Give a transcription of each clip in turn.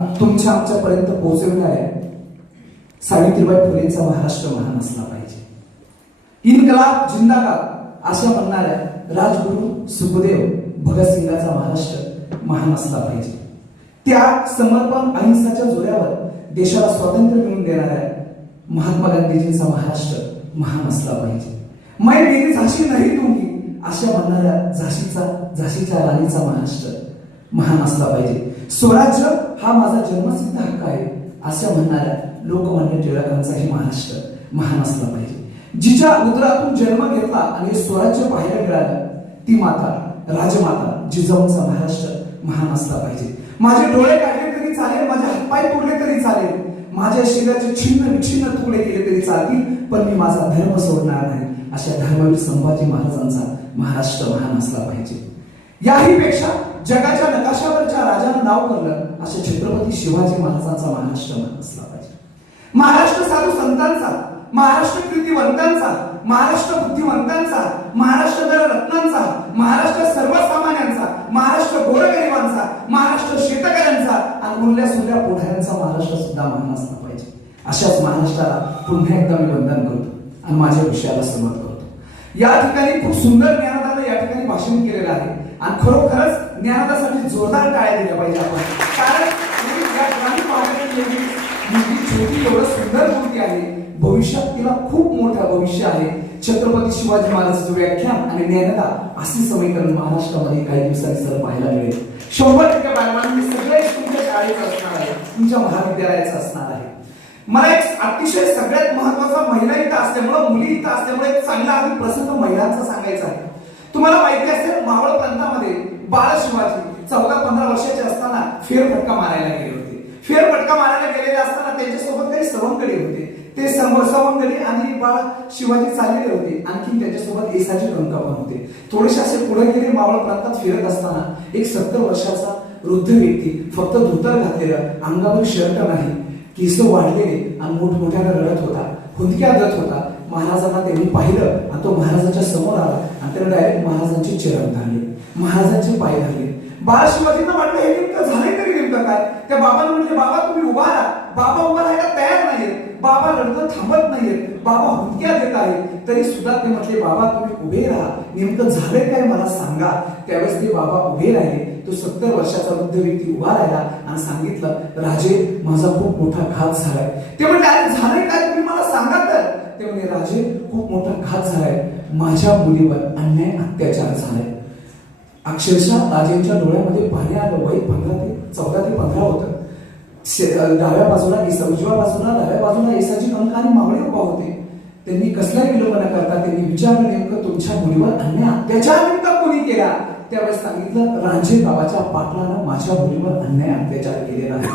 तुमच्या आमच्यापर्यंत पोहोचविणाऱ्या सावित्रीबाई फुलेंचा महाराष्ट्र महान असला पाहिजे. इन्कलाब जिंदाबाद अशा म्हणणाऱ्या राजगुरू सुखदेव भगतसिंगाचा महाराष्ट्र महान असला पाहिजे. त्या समर्पण अहिंसाच्या जोरावर देशाला स्वातंत्र्य मिळवून देणाऱ्या महात्मा गांधीजींचा महाराष्ट्र महान असला पाहिजे. मैं मेरी झाशी नाही दूंगी अशा म्हणणाऱ्या झाशीच्या राणीचा महाराष्ट्र महान असला पाहिजे. स्वराज्य हा माझा जन्मसिद्ध हक्क आहे अशा म्हणणाऱ्या लोकमान्य टिळकांचाही महाराष्ट्र महान असला पाहिजे. जिच्या उदरातून जन्म घेतला आणि स्वराज्य पाहायला मिळालं ती माता राजमाता जिजाऊंचा महाराष्ट्र महान असला पाहिजे. माझे डोळे काढले तरी चालेल, माझे हातपाय तोडले तरी चालेल, माझ्या शरीराचे छिन्न विछिन्न तुकडे केले तरी चालतील, पण मी माझा धर्म सोडणार नाही अशा धर्मवीर संभाजी महाराजांचा महाराष्ट्र महान असला पाहिजे. याही पेक्षा जगाच्या नकाशावरच्या राजानं नाव करलं अशा छत्रपती शिवाजी महाराजांचा महाराष्ट्र महान असला पाहिजे. महाराष्ट्र साधू संतांचा, महाराष्ट्र कीर्तिवंतांचा, महाराष्ट्र बुद्धिवंतांचा, महाराष्ट्र रत्नांचा, महाराष्ट्र सर्वसामान्यांचा, महाराष्ट्र गोरगरिबांचा, महाराष्ट्र शेतकऱ्यांचा आणि उरल्या सुरल्या पुढाऱ्यांचा महाराष्ट्र सुद्धा महान असला पाहिजे. अशाच महाराष्ट्राला पुन्हा एकदा मी वंदन करतो आणि माझ्या विषयाला सुरुवात करतो. या ठिकाणी खूप सुंदर ज्ञानदानं या ठिकाणी भाषण केलेलं आहे आणि खरोखरच ज्ञानदासाठी जोरदार टाळ्या दिल्या पाहिजे आपण. कारण या ठिकाणी पाहण्याची छोटी एवढं सुंदर मूर्ती आहे, भविष्यात तिला खूप मोठं भविष्य आहे. छत्रपती शिवाजी महाराजांचं व्याख्यान आणि ज्ञानदा असे समीकरण महाराष्ट्रामध्ये काही दिवसांनी सर पाहायला मिळेल. 100% बालकांनी सगळे तुमच्या शाळेचं असणार आहे, तुमच्या महाविद्यालयाचं असणार आहे. मला एक अतिशय सगळ्यात महत्वाचा महिला इथं असल्यामुळे, मुली इथं असल्यामुळे एक चांगला आणि प्रसंग महिलांचा सांगायचा आहे. तुम्हाला माहिती असेल मावळ प्रांतामध्ये बाळ शिवाजी 14-15 वर्षाचे असताना फेरफटका मारायला गेले होते. फेरफटका मारायला गेलेले असताना त्यांच्यासोबत काही सवंगडी होते. ते सवंगडी आणि बाळ शिवाजी चाललेले होते. आणखी त्यांच्यासोबत येसाचे कंका पण होते. थोडेसे असे पुढे गेले मावळ प्रांतात फिरत असताना एक 70 वर्षाचा वृद्ध व्यक्ती, फक्त धोतर घातलेलं, अंगावर शर्ट नाही, केस वाढलेले आणि मोठमोठ्याने रडत होता, हुंदक्या देत होता. महाराजांना त्यांनी पाहिलं आणि तो महाराजांच्या समोर आला आणि त्याने डायरेक्ट महाराजांचे चरण धरले, महाराजांचे पाय धरले. बाळ शिवाजींना वाटलं हे नेमकं झालंय तरी नेमकं काय. त्या बाबांना म्हटले, बाबा तुम्ही उभा राहा. बाबा उभा राहायला तयार नाहीत, बाबा रडत थांबत नाहीयेत, बाबा हुंदक्या देत आहेत. तरी सुद्धा ते म्हटले, बाबा तुम्ही उभे राहा, नेमकं झालंय काय मला सांगा. त्यावेळेस ते बाबा उभे राहिले. तो 70 वर्षाचा वृद्ध व्यक्ती उभा राहिला आणि सांगितलं, राजे माझा खूप मोठा घात झालाय. ते म्हणले, अरे झालंय काय तुम्ही मला सांगा तर. ते म्हणले, राजे खूप मोठा घात झालाय, माझ्या मुलीवर अन्याय अत्याचार झालाय. अक्षरशः राजेंच्या डोळ्यामध्ये पाणी आलं. वय 14 ते 15 होतं. डाव्या बाजूला उजव्या बाजूला डाव्या बाजूला येसाची कंक आणि मावळे उभा होते. त्यांनी कसलाही विलंब न करता त्यांनी विचारलं, नेमकं तुमच्या मुलीवर अन्याय अत्याचार नेमका कोणी केला. त्यावेळेस सांगितलं, राजे गावाच्या पाटलानं माझ्या मुलीवर अन्याय अत्याचार केलेला आहे.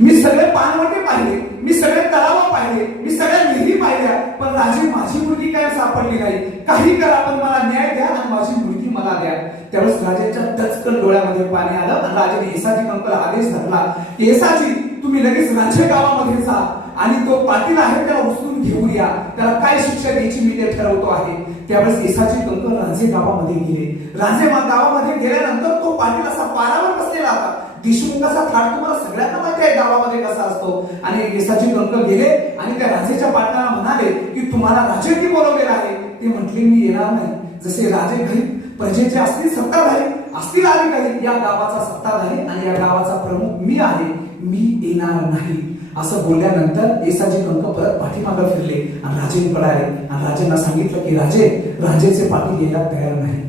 मी सगळे पानवटे पाहिले, मी सगळे तलाव पाहिले, मी सगळ्या विहिरी पाहिल्या, पण राजे माझी मुलगी काय सापडली नाही. काही करा पण मला न्याय द्या आणि माझी मुलगी मला द्या. त्यावेळेस राजाच्या दचकन डोळ्यामध्ये पाणी आलं आणि राजाने येसाजी कंकला आदेश धरला, येसाजी तुम्ही लगेच राजे गावामध्ये जा आणि तो पाटील आहे त्याला उचलून घेऊन या, त्याला काय शिक्षा द्यायची मी ते ठरवतो आहे. त्यावेळेस येसाजी कंक राजे गावामध्ये गेले. राजे गावामध्ये गेल्यानंतर तो पाटील असा पारावर बसलेला होता. देशमुखाचा थाट तुम्हाला सगळ्यांना माहिती आहे गावामध्ये कसा असतो. आणि येसाजी कंक गेले आणि त्या राजेच्या पाटलाला म्हणाले की तुम्हाला राजेंनी बोलवलेलं आहे. ते म्हटले, मी येणार नाही. जसे राजे घरी प्रजेचे असतील सत्ताधारी, असतील अधिकारी, या गावाचा सत्ताधारी आणि या गावाचा प्रमुख मी आहे, मी येणार नाही असं बोलल्यानंतर येसाजी कंक परत पाठीमागे फिरले आणि राजेंकडे आले आणि राजांना सांगितलं की राजेचे पाटील यायला तयार नाही.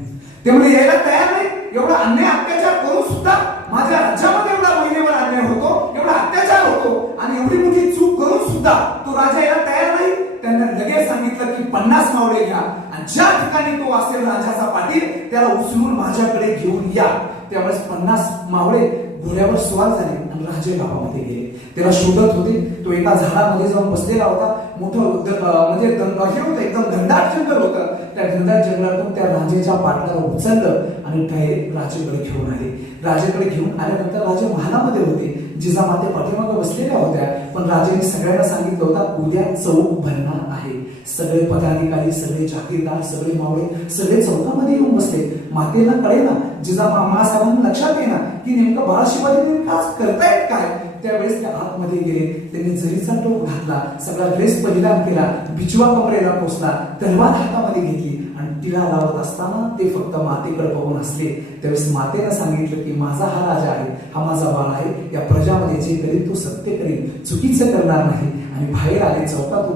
ते म्हणजे यायला तयार नाही. एवढा अन्याय अत्याचार करून सुद्धा माझ्या राज्यामध्ये एवढा महिनेवर अन्याय होतो, एवढा अत्याचार होतो आणि एवढी मोठी चूक करून सुद्धा तो राजा यायला तयार नाही. त्यांना लगेच सांगितलं की 50 मावळे घ्या आणि ज्या ठिकाणी तो असेल राजाचा पाटील त्याला उचलून माझ्याकडे घेऊन या. त्यावेळेस 50 मावळे घोड्यावर स्वार झाले आणि राजे गावामध्ये गेले. त्याला शोधत होते. तो एका झाडामध्ये जाऊन बसलेला होता. मोठं म्हणजे हे होतं, एकदम घनदाट जंगल होतं. त्या घनदाट जंगलातून त्या राजेच्या पाटलाला उचललं आणि डायरेक्ट राजेकडे घेऊन आले. राजेकडे घेऊन आल्यानंतर राजे महालामध्ये होते. जिजामाते पाठीमागे बसलेल्या होत्या. पण राजाने सगळ्यांना सांगितलं होतं, उद्या चौक भरणार आहे. सगळे पदाधिकारी, सगळे जागीरदार, सगळे मावळे सगळे चौकामध्ये येऊन बसले. मातेला कळेना, जिजामासाहेबांना लक्षात येईना की नेमकं बाळ शिवाजी नेमकं आज करतायत काय. त्यावेळेस ते आतमध्ये गेले, त्यांनी जरीचा टोप घातला, सगळा ड्रेस परिधान केला, बिचवा कमरेला पोचला, तलवार हातामध्ये घेतली आणि तिला लावत असताना ते फक्त मातेकडे बघून हसले. त्यावेळेस मातेनं सांगितलं की माझा हा राजा आहे, हा माझा बाळ आहे, या प्रजामध्ये जे करेल तो सत्य करेल, चुकीचं करणार नाही. आणि बाहेर आले, चौकात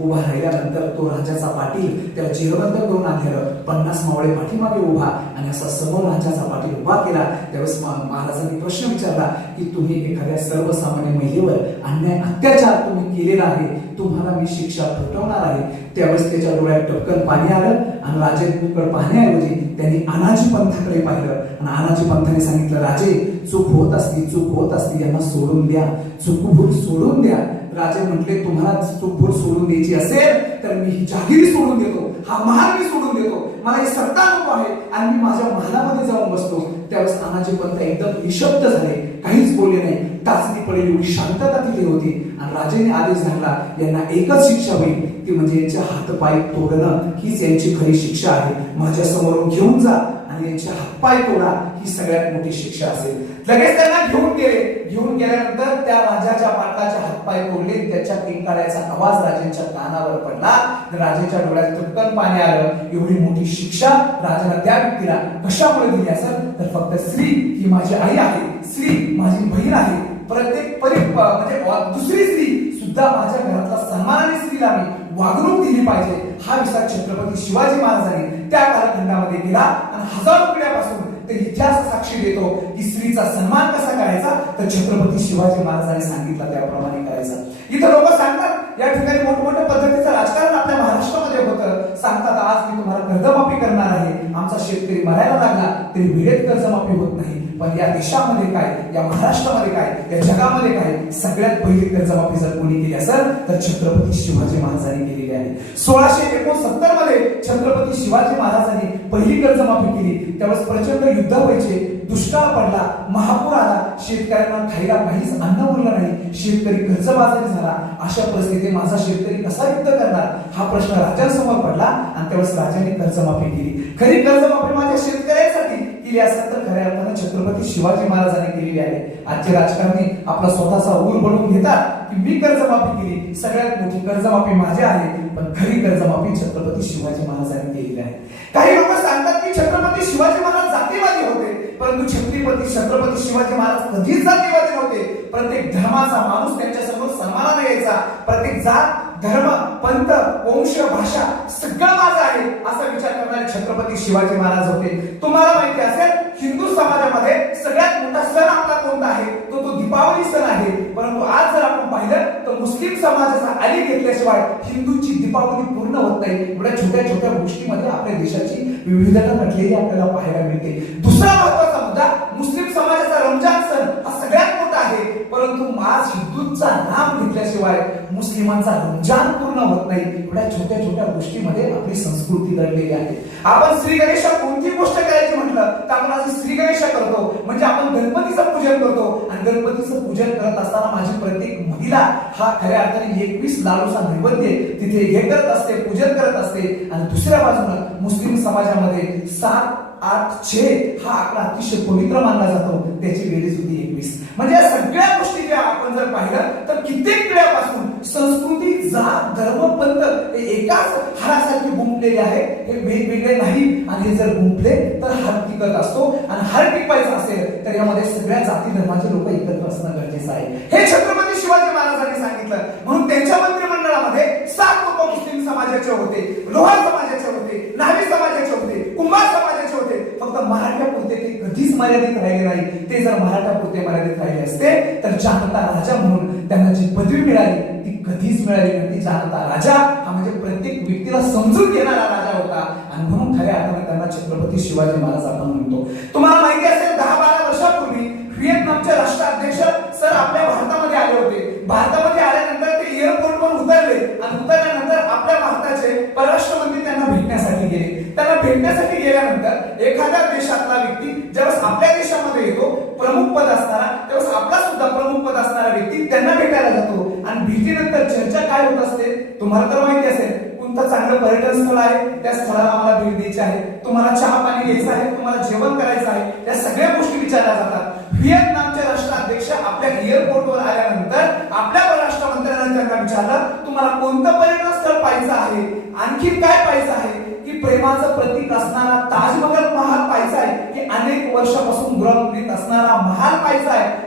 उभा राहिल्यानंतर तो राजाचा पाटील त्याला जेरबंद करून आणलेलं 50 मावळे पाठीमागे उभा आणि असा समोर राजाचा पाटील उभा केला. त्यावेळेस महाराजांनी प्रश्न विचारला की तुम्ही एखाद्या सर्वसामान्य महिलेवर अन्याय अत्याचार तुम्ही केलेला आहे, तुम्हाला मी शिक्षा ठोठावणार आहे. त्यावेळेस त्याच्या डोळ्यात टपकन पाणी आलं आणि राजेकडे पाहण्याऐवजी त्यांनी अनाजी पंथाकडे पाहिलं आणि अनाजी पंथाने सांगितलं, राजे चूक होत असती यांना सोडून द्या, चूक सोडून द्या. राजे म्हटले, तुम्हाला चूक सोडून द्यायची असेल तर मी ही जागिरी सोडून देतो, हा महाल मी सोडून देतो, मला ही सत्ता नको आहे आणि मी माझ्या महालामध्ये जाऊन बसतो. त्यावेळेस अनाजी पंत एकदम निशब्द झाले, काहीच बोलले नाही. टाचणी पडलेली एवढी शांतता तिथे होती आणि राजेने आदेश झाला, यांना एकच शिक्षा होईल ती म्हणजे यांचे हातपाय तोडणं, हीच यांची खरी शिक्षा आहे. माझ्या समोरून घेऊन जा आणि यांचे हातपाय तोडा, ही सगळ्यात मोठी शिक्षा असेल. लगेच त्यांना घेऊन गेल्यानंतर त्या राजाच्या पाटलाचे हातपाय तोडले. त्याच्या किंकाळ्याचा आवाज राजांच्या कानावर पडला, राजाच्या डोळ्यात टपकन पाणी आलं. एवढी मोठी शिक्षा राजाला त्या व्यक्तीला कशामुळे दिली असेल तर फक्त स्त्री ही माझी आई आहे, स्त्री माझी बहीण आहे, प्रत्येक म्हणजे दुसरी स्त्री सुद्धा माझ्या घरातला सन्मानाने स्त्रीला मी वागणूक दिली पाहिजे, हा विचार छत्रपती शिवाजी महाराजांनी त्या कालखंडामध्ये केला. आणि हजारो पिढ्यापासून ते इतिहास साक्षी देतो की स्त्रीचा सन्मान कसा करायचा तर छत्रपती शिवाजी महाराजांनी सांगितलं त्याप्रमाणे करायचा. इथं लोक सांगतात या ठिकाणी मोठमोठ्या पद्धतीचं राजकारण आपल्या महाराष्ट्रामध्ये होतं. सांगतात आज मी तुम्हाला कर्जमाफी करणार आहे, आमचा शेतकरी मरायला लागला तरी वेळेत कर्जमाफी होत नाही. पण या देशामध्ये काय, या महाराष्ट्रामध्ये काय, या जगामध्ये काय, सगळ्यात पहिली कर्जमाफी जर कोणी केली असेल तर छत्रपती शिवाजी महाराजांनी केलेली आहे. 1669 मध्ये छत्रपती शिवाजी महाराजांनी पहिली कर्जमाफी केली. त्यावेळेस प्रचंड युद्ध व्हायचे, दुष्काळ पडला, महापूर आला, शेतकऱ्यांना खायला काहीच अन्न उरलं नाही, शेतकरी कर्जबाजारी झाला. अशा परिस्थितीत माझा शेतकरी कसा युद्ध करणार हा प्रश्न राजांसमोर पडला आणि त्यावेळेस राजांनी कर्जमाफी केली. खरी कर्जमाफी माझ्या शेतकऱ्यांसाठी केली असेल तर खऱ्या अर्थाने छत्रपती शिवाजी महाराजांनी केलेली आहे. आजचे राजकारणी आपला स्वतःचा ऊर बनवून घेतात की मी कर्जमाफी केली, सगळ्यात मोठी कर्जमाफी माझी आहे, पण खरी कर्जमाफी छत्रपती शिवाजी महाराजांनी केलेली आहे. काही लोक सांगतात की छत्रपती शिवाजी महाराज जातीवादी होते, परंतु छत्रपती शिवाजी महाराज कधीच जातीवादी नव्हते. प्रत्येक धर्माचा माणूस त्यांच्या समोर सन्मानाने यायचा. प्रत्येक जात, धर्म, पंथ, वंश, भाषा सगळं माझं आहे असा विचार करणारे छत्रपती शिवाजी महाराज होते. तुम्हाला माहिती असेल हिंदू समाजामध्ये सगळ्यात मोठा सण आपला कोणता आहे तो दीपावली सण आहे. परंतु आज जर आपण पाहिलं तर मुस्लिम समाजाचा अली घेतल्याशिवाय हिंदूची दीपावली पूर्ण होत नाही. एवढ्या छोट्या छोट्या गोष्टीमध्ये आपल्या देशाची विविधता नटलेली आपल्याला पाहायला मिळते. दुसरा महत्वाचा मुद्दा, मुस्लिम समाजाचा रमजान सण हा सगळ्यात मोठा आहे, परंतु आज हिंदूंचा नाम घेतल्याशिवाय मुस्लिमांचा रमजान पूर्ण होत नाही. एवढ्या छोट्या छोट्या गोष्टीमध्ये आपली संस्कृती दडलेली आहे. आपण श्री गणेशा कोणती गोष्ट करायची म्हटलं तर आपण आज श्री गणेशा करतो, म्हणजे आपण गणपतीचं पूजन करतो आणि गणपतीचं पूजन करत असताना माझी प्रत्येक महिला हा खऱ्या अर्थाने 21 लाडूचा नैवेद्य तिथे हे करत असते, पूजन करत असते. आणि दुसऱ्या बाजूला मुस्लिम समाजामध्ये 7, 8, 6 हा आकडा अतिशय पवित्र मानला जातो, त्याची बेरीज होती 21. म्हणजे या सगळ्या गोष्टी ज्या आपण जर पाहिलं तर कित्येक पिढ्यापासून संस्कृती, जात, धर्म, पंथ हे एकाच हारासारखी गुंफलेले आहे, हे वेगवेगळे नाही. आणि हे जर गुंफले तर हार टिकत असतो आणि हार टिकवायचा असेल तर यामध्ये सगळ्या जाती धर्माचे लोक एकत्र असणं गरजेचं आहे. हे छत्रपती शिवाजी महाराजांनी सांगितलं. म्हणून त्यांच्या मंत्रिमंडळामध्ये 7 लोक मुस्लिम समाजाचे होते, लोहार समाजाचे होते, न्हावी समाजाचे होते, कुंभार समाजाचे होते. फक्त मराठ्यापुरते ते कधीच मर्यादित राहिले नाही. ते जर मराठ्यापुरते मर्यादित राहिले असते तर जानता राजा म्हणून त्यांना जी पदवी मिळाली ती कधीच मिळाली नव्हती. जानता राजा हा म्हणजे प्रत्येक व्यक्तीला समजून घेणारा राजा होता आणि म्हणून खऱ्या अर्थाने त्यांना छत्रपती शिवाजी महाराज आपण म्हणतो. तुम्हाला माहिती असेल 10-12 वर्षापूर्वी व्हिएतनामचे राष्ट्राध्यक्ष सर आपल्या भारतामध्ये आले होते. भारतामध्ये आल्यानंतर ते एअरपोर्टवर उतरले आणि उतरल्यानंतर आपल्या भारताचे परराष्ट्र मंत्री त्यांना भेटण्यासाठी गेले. त्यांना भेटण्यासाठी गेल्यानंतर एखाद्या देशातला व्यक्ती ज्यावेळेस आपल्या देशामध्ये येतो प्रमुख पद असणारा, त्यावेळेस आपला सुद्धा प्रमुख पद असणारा व्यक्ती त्यांना भेटायला जातो आणि भेटीनंतर चर्चा काय होत असते तुम्हाला तर माहिती असेल. कोणतं चांगलं पर्यटन स्थळ आहे त्या स्थळाला आम्हाला भेट द्यायची आहे, तुम्हाला चहा पाणी घ्यायचं आहे, तुम्हाला जेवण करायचं आहे, या सगळ्या गोष्टी विचारल्या जातात. व्हिएतनामचे राष्ट्राध्यक्ष आपल्या एअरपोर्टवर आल्यानंतर आपल्या परराष्ट्र मंत्र्यांना त्यांना विचारलं तुम्हाला कोणतं पर्यटन स्थळ पाहायचं आहे, आणखी काय पाहायचं आहे, की प्रेमाचं प्रतीक असणारा ताजमहल महाल पाहायचा आहे, की अनेक वर्षापासून गृहमुखीत असणारा महाल पाहायचा आहे,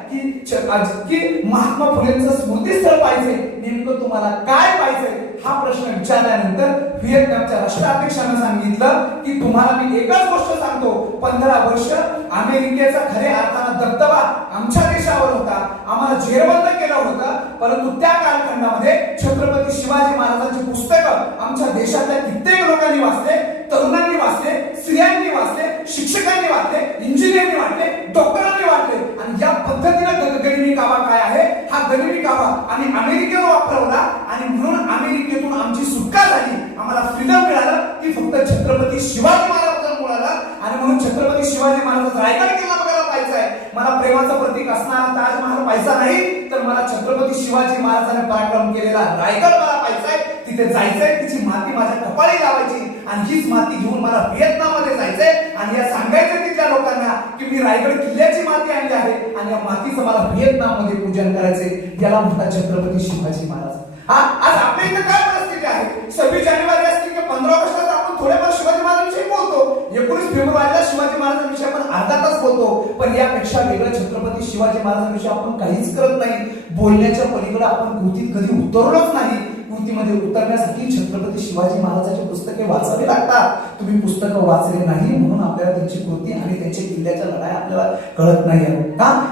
की महात्मा फुलेंचं स्मृतीस्थळ पाहिजे, नेमकं तुम्हाला काय पाहिजे हा प्रश्न विचारल्यानंतर व्हिएतनामच्या राष्ट्राध्यक्षांना सांगितलं की तुम्हाला मी एकच गोष्ट सांगतो, 15 वर्ष अमेरिकेचा खऱ्या अर्थानं दबदबा आमच्या देशावर होता, आम्हाला जेरबंद केलं होतं, परंतु त्या कालखंडामध्ये छत्रपती शिवाजी महाराजांची पुस्तकं आमच्या देशातल्या कित्येक लोकांनी वाचले, तरुणांनी वाचले, स्त्रियांनी वाचले, शिक्षकांनी वाचले, इंजिनियरनी वाचले, डॉक्टरांनी वाचले, आणि या पद्धतीनं गनिमी कावा काय आहे हा गनिमी कावा आणि अमेरिकेवर वापरवला, आणि म्हणून अमेरिकेतून आमची सुटका झाली, आम्हाला फ्रीडम मिळालं की फक्त छत्रपती शिवाजी महाराजांमुळे मिळालं. आणि म्हणून छत्रपती शिवाजी महाराजांचा रायगड किल्ला बघायला पाहिजे आहे, मला प्रेमाचं प्रतीक असणारा ताजमहाल पाहायचा नाही तर मला छत्रपती शिवाजी महाराजांनी पराक्रम केलेला रायगड मला पाहायचा आहे, तिथे जायचंय, तिची माती माझ्या कपाळी लावायची आणि हीच माती घेऊन मला व्हिएतनाममध्ये जायचंय आणि या सांगायचं तिथल्या लोकांना की मी रायगड किल्ल्याची माती आणली आहे आणि या मातीचं मला व्हिएतनाममध्ये पूजन करायचंय. याला म्हणतात छत्रपती शिवाजी महाराज. आज आपल्या इथे काय परिस्थिती आहे, 26 जानेवारी असते की 15 ऑगस्टला आपण थोडेफार शिवाजी महाराजांविषयी बोलतो, 19 फेब्रुवारीला शिवाजी महाराजांविषयी आपण अर्धा तास बोलतो, पण यापेक्षा वेगळं छत्रपती शिवाजी महाराजांविषयी आपण काहीच करत नाही. बोलण्याच्या पलीकडे आपण कृतीत कधी उतरलोच नाही. कृतीमध्ये उतरण्यासाठी छत्रपती शिवाजी महाराजांची पुस्तके वाचावी लागतात. तुम्ही पुस्तकं वाचले नाही म्हणून आपल्याला त्यांची कृती आणि त्यांच्या किल्ल्याच्या लढाई आपल्याला कळत नाही.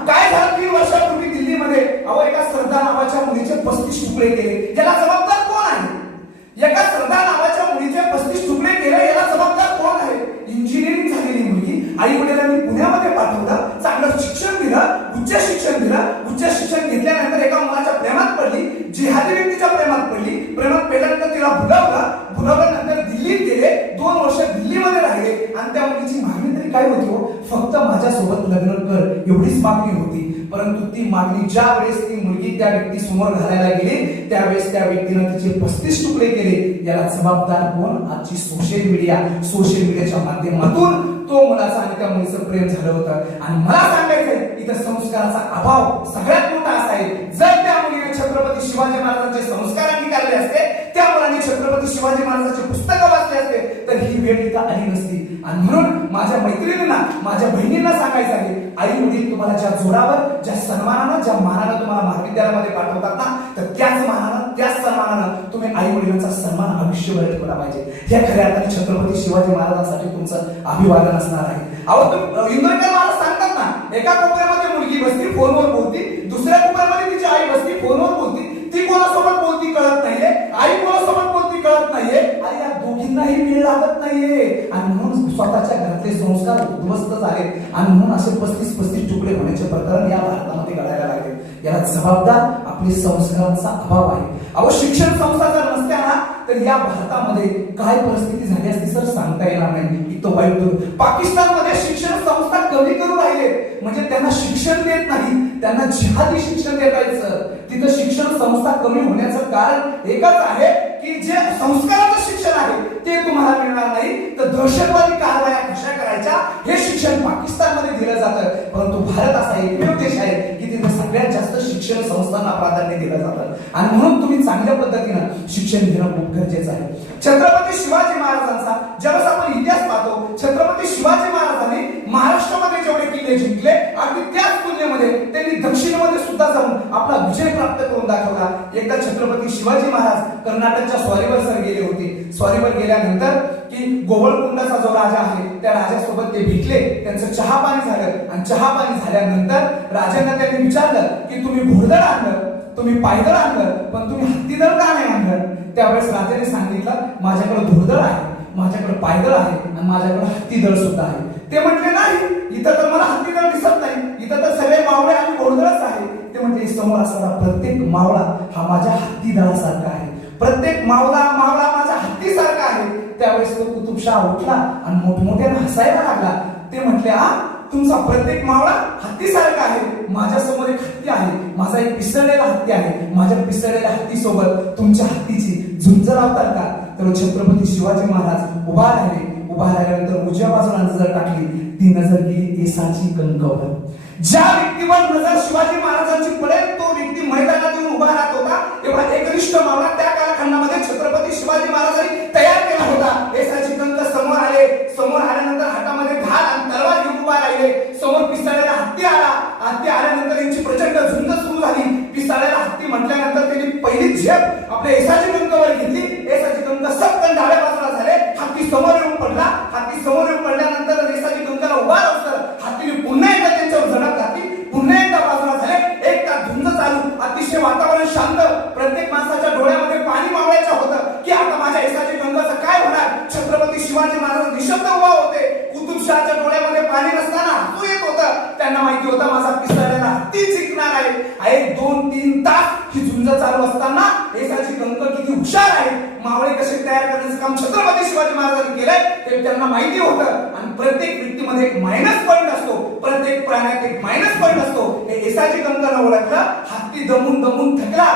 काय झालं 3 वर्षापूर्वी दिल्लीमध्ये एका श्रद्धा नावाच्या मुलीचे 35 तुकडे केले, याला जबाबदार कोण आहे? एका श्रद्धा नावाच्या मुलीचे 35 तुकडे केले, याला जबाबदार कोण आहे? इंजिनिअरिंग झालेली मुलगी, आई वडिलांनी पुण्यामध्ये पाठवलं, चांगलं शिक्षण दिलं, उच्च शिक्षण दिलं, उच्च शिक्षण घेतल्यानंतर एका मुलाच्या प्रेमात पडली, जिहादी व्यक्तीच्या प्रेमात पडली, प्रेमात पडल्यानंतर तिला भुलवल्यानंतर दिल्लीत गेले, 2 वर्ष दिल्लीमध्ये राहिले आणि त्या मुलीची मागणी तरी काय होती हो? फक्त माझ्यासोबत लग्न कर एवढीच मागणी होती. परंतु ती मागणी ज्या वेळेस ती मुलगी त्या व्यक्ती समोर घालायला गेली त्यावेळेस त्या व्यक्तीने तिचे 35 तुकडे केले. याला जबाबदार कोण? आजची सोशल मीडियाच्या माध्यमातून तो मुलाचा आणि त्या मुलीचं प्रेम झालं होतं. आणि मला सांगायचंय इथं संस्काराचा अभाव सगळ्यात मोठा असा आहे. जर त्या मुलीने छत्रपती शिवाजी महाराजांचे संस्कार अंगीकारले असते, त्या मुलाने छत्रपती शिवाजी महाराजांची पुस्तकं वाचले असते तर ही वेळ इथं आली नसती. आणि म्हणून माझ्या मैत्रिणींना, माझ्या बहिणींना सांगायचं आहे, आई वडील तुम्हाला ज्या जोरावर, ज्या सन्मानानं, ज्या मानानं तुम्हाला महाविद्यालयामध्ये पाठवतात ना, तर त्याच मानानं, त्याच सन्मानानं तुम्ही आई वडिलांचा सन्मान आयुष्यभर ठेवला पाहिजे. या खऱ्या अर्थाने छत्रपती शिवाजी महाराजांसाठी तुमचं अभिवादन असणार आहे. इंदोरकर महाराज सांगतात ना, एका कोपऱ्यामध्ये मुलगी बसती, फोनवर बोलती, दुसऱ्या कोपऱ्यामध्ये तिची आई बसती, फोनवर बोलती, ती कोणासोबत बोलती कळत नाहीये, आई कोणासोबत बोलती कळत नाहीये, आणि या दोघींनाही वेळ लागत नाहीये. आणि म्हणून स्वतःच्या घरातले संस्कार उद्ध्वस्त झाले आणि म्हणून असे 35 तुकडे होण्याचे प्रकरण या भारतामध्ये घडायला लागले. याला जबाबदार आपले संस्कारांचा अभाव आहे. शिक्षण संस्था जर नसत्या ना तर या भारतामध्ये काय परिस्थिती झाली असती सर सांगता येणार नाही. इथं वाईट पाकिस्तानमध्ये शिक्षण संस्था कमी करून राहिले, म्हणजे त्यांना शिक्षण देत नाही, त्यांना जिहादी शिक्षण देत आहेत सर. तिथं शिक्षण संस्था कमी होण्याचं कारण एकच आहे की जे संस्काराचं शिक्षण आहे ते तुम्हाला मिळणार नाही, तर दहशतवादी कारवाया कशा करायच्या हे शिक्षण पाकिस्तानमध्ये दिलं जातं. परंतु भारत असा एकमेव देश आहे की तिथे सगळ्यात जास्त शिक्षण संस्थांना प्राधान्य दिलं जातं. आणि म्हणून तुम्ही चांगल्या पद्धतीनं शिक्षण घेणं खूप गरजेचं आहे. छत्रपती शिवाजी महाराजांचा ज्यावेळेस आपण इतिहास पाहतो, छत्रपती शिवाजी महाराजांनी महाराष्ट्रामध्ये जेवढे किल्ले जिंकले अगदी त्याच तुलनेमध्ये त्यांनी दक्षिणेमध्ये सुद्धा जाऊन आपला विजय प्राप्त करून दाखवला. एकदा छत्रपती शिवाजी महाराज कर्नाटकच्या स्वारीवर सर गेले होते. स्वारीवर गेल्यानंतर की गोवळकोंडाचा जो राजा आहे त्या राजासोबत ते भेटले, त्यांचं चहा पाणी झालं आणि चहा पाणी झाल्यानंतर राजांना त्यांनी विचारलं की तुम्ही घोडदळ आणलं, तुम्ही पायदळ आणलं, पण तुम्ही हत्तीदळ का नाही आणलं? त्यावेळेस राजाने सांगितलं माझ्याकडे घोडदळ आहे, माझ्याकडे पायदळ आहे आणि माझ्याकडे हत्तीदळ सुद्धा आहे. ते म्हटले नाही, इथं तर मला हत्तीदळ दिसत नाही, इथं तर सगळे मावळे आणि घोडदळच आहे. ते म्हटले समोर असणारा प्रत्येक मावळा हा माझ्या हत्तीदळासारखा आहे, प्रत्येक मावळा माझ्या हत्तीसारखा आहे. त्यावेळेस तो कुतुबशाह उठला आणि मोठमोठ्याने हसायला लागला. ते म्हटले तुमचा प्रत्येक मावळा हत्तीसारखा आहे, माझ्या समोर एक हत्ती आहे, माझा एक पिसळलेला हत्ती आहे, माझ्या पिसळलेल्या हत्तीसोबत तुमच्या हत्तीची झुंज लावतात का? तर छत्रपती शिवाजी महाराज उभा राहिल्यानंतर उजव्या बाजूला नजर टाकली, ती नजर गेली येसाची कंकावर. ज्या व्यक्तीवर नजर शिवाजी महाराजांची पडेल तो व्यक्ती मैदानात येऊन उभा राहत होता. एवढा एकनिष्ठ मावळा त्या कालखंडामध्ये छत्रपती शिवाजी महाराजांनी तयार केला होता. येसाची कंक समोर आले, समोर आल्यानंतर हातामध्ये ढाल आणि तलवार घेऊन उभा राहिले. समोर पिसाळ्याला हत्ती आला, हत्ती आल्यानंतर यांची प्रचंड झुंज सुरू झाली. पिसाळ्याला हत्ती म्हटल्यानंतर त्यांनी पहिली झेप आपल्या येसाची कंकावर घेतली. येसाची कंक सपकन डाव्या बाजूला झाले. हत्ती समोर येऊन पडला. हत्ती समोर येऊन पडल्यानंतर येसाची कंकाला उभा राहून हत्तीने पुन्हा एकदा त्यांच्यावर झडप घातली. पुन्हा एकदा बाजूला झाले. एक तास झुंज चालू, अतिशय वातावरण शांत. प्रत्येक माणसाच्या डोळ्यामध्ये पाणी मावळायचं होतं की आता माझ्या येसाची कंकाचं काय होणार. छत्रपती शिवाजी महाराज निशब्द उभा होते. कुतुबशहाच्या डोळ्यामध्ये पाणी नसताना हसू येत होतं. त्यांना माहिती होतं माझा पिसाळ्याला हत्ती जिंकणार आहे. 1-2-3 तास ही झुंज चालू असताना येसाची कंक किती हुशार आहे, मावळे कसे तयार करण्याचं काम छत्रपती शिवाजी महाराजांनी केलंय ते त्यांना माहिती होतं. आणि प्रत्येक व्यक्तीमध्ये एक मायनस पॉईंट असतो, प्रत्येक प्राण्यात एक मायनस पॉईंट असतो. हे येसाची कंकानं ओळखलं. हत्ती दमून थकला.